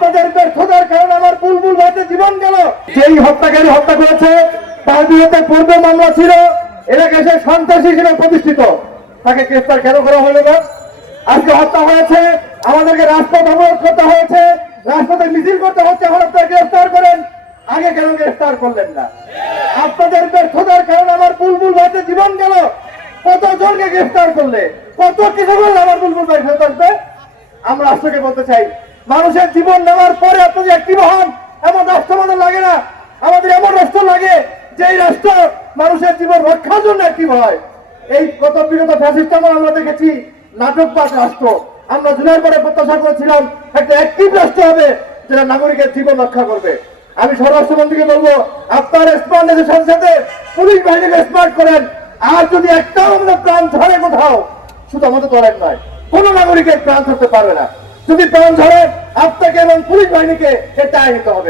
আপনাদের ব্যর্থতার কারণে আমার বুলবুল ভাইতে জীবন গেল। যেই হত্যাকারী হত্যা করেছে তার বিরুদ্ধে পূর্ব মামলা ছিল, এলাকায় সে সন্ত্রাসী হিসেবে প্রতিষ্ঠিত, তাকে গ্রেফতার কেন করা হলো না? আজকে হত্যা হয়েছে, আমাদেরকে রাজপথ অবরোধ করতে হয়েছে, রাজপথে মিছিল করতে হচ্ছে, এখন আপনারা গ্রেফতার করেন, আগে কেন গ্রেফতার করলেন না? আপনাদের ব্যর্থতার কারণে আমার বুলবুল ভাইতে জীবন গেল। কতজনকে গ্রেফতার করলে, কত কিছু করলে আমার বুলবুল ভাই ফেরত আসবে? আমরা রাষ্ট্রকে বলতে চাই, মানুষের জীবন নেওয়ার পরে আপনি যে অ্যাক্টিভ হন, এমন রাষ্ট্র আমাদের লাগে না। আমাদের এমন রাষ্ট্র লাগে যেই রাষ্ট্র মানুষের জীবন রক্ষার জন্য অ্যাক্টিভ হয়। এই গত বিগত ফ্যাসিস্ট আমল আমরা দেখেছি নাটকবাজ রাষ্ট্র। আমরা জুলাইয়ের পরে প্রত্যাশা করেছিলাম একটা অ্যাক্টিভ রাষ্ট্র হবে যেটা নাগরিকের জীবন রক্ষা করবে। আমি স্বরাষ্ট্রমন্ত্রীকে বলবো, আপনার স্মার্টনেসের সাথে সাথে পুলিশ বাহিনীকে স্মার্ট করেন। আর যদি একটাও আমাদের প্রাণ ধরে কোথাও, শুধু আমাদের দলের নয়, কোন নাগরিকের প্রাণ ধরতে পারবে না। যদি প্রাণ ধরে আপনাকে এবং পুলিশ বাহিনীকে এটা নিতে হবে।